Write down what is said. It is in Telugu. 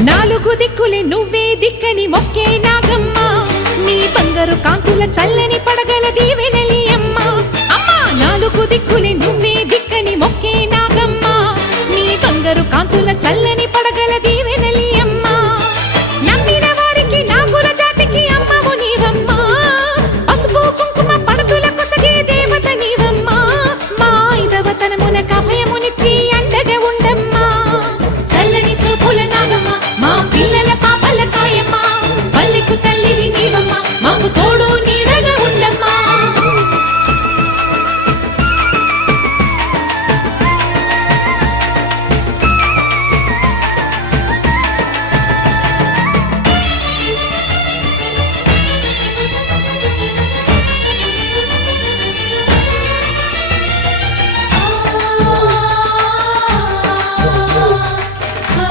నాలుగు దిక్కులే నువ్వే దిక్కని మొక్కే నాగమ్మ నీ బంగారు కాంతుల చల్లని పడగల దీవెనలి అమ్మ అమ్మా నాలుగు దిక్కులే నువ్వే దిక్కని మొక్కే నాగమ్మ నీ బంగారు కాంతుల చల్లని పడగల